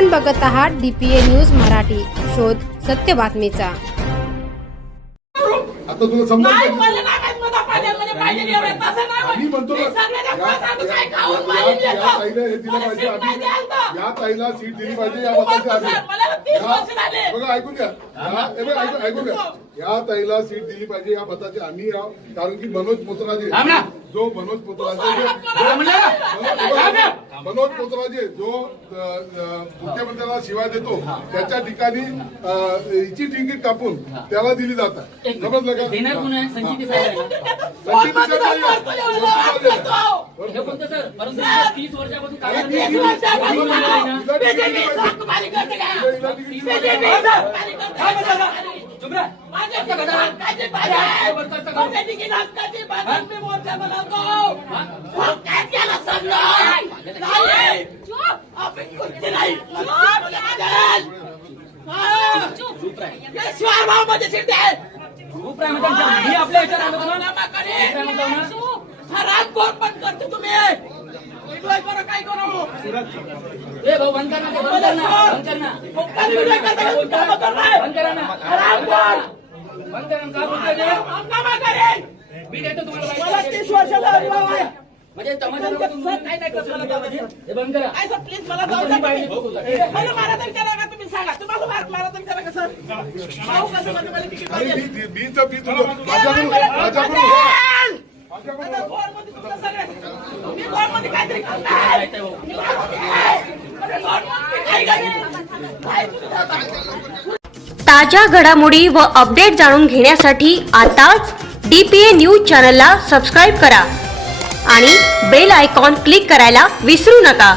आपण बघत आहात DPA न्यूज मराठी, शोध सत्य बातमीचा। आता तुला समजा नाही मला नाही माहित मला पाण्यामध्ये पाहिजे नाही एवढं तसं नाही मी म्हणतो ना, काय खाऊन पाहिजे या ताईला हे दिलं पाहिजे आधी, या ताईला सीट दिली पाहिजे या मताच्या आधी। मला 30 वर्ष झाले बघा ऐकून घ्या, ऐकून घ्या, या ताईला सीट दिली पाहिजे या मताचे आम्ही आहोत, कारण की मनोज पोतराजे जो मनोज पोतराजे जो मुख्यमंत्र्याला शिवाय देतो त्याच्या ठिकाणी हिची तिकीट कापून त्याला दिली जातात। समजलं का? देणार कोण आहे? संचित साहेब सर, परंतु 30 वर्षापासून काय करू ए भाऊ बंद कर ना, बंद कर ना, मी देतो तुम्हाला 30 वर्षाचा अनुभव आहे म्हणजे तमाशा तुम्ही काय नाही करत हे बंद करा ऐसा प्लीज मला जाऊ द्या मला मारा तर करा का तुम्ही सांगा तुम्हाला मारा तर करा का सर भाऊ कसं म्हणजे मला तिकीट पाहिजे बीचं बीच माझ्याकडून आता गोरमध्ये तुमचं सगळं मी गोरमध्ये काहीतरी करणार ताज्या घडामोडी व अपडेट जाणून घेण्यासाठी आताच DPA न्यूज चॅनलला सबस्क्राइब करा आणि बेल आयकॉन क्लिक करायला विसरू नका।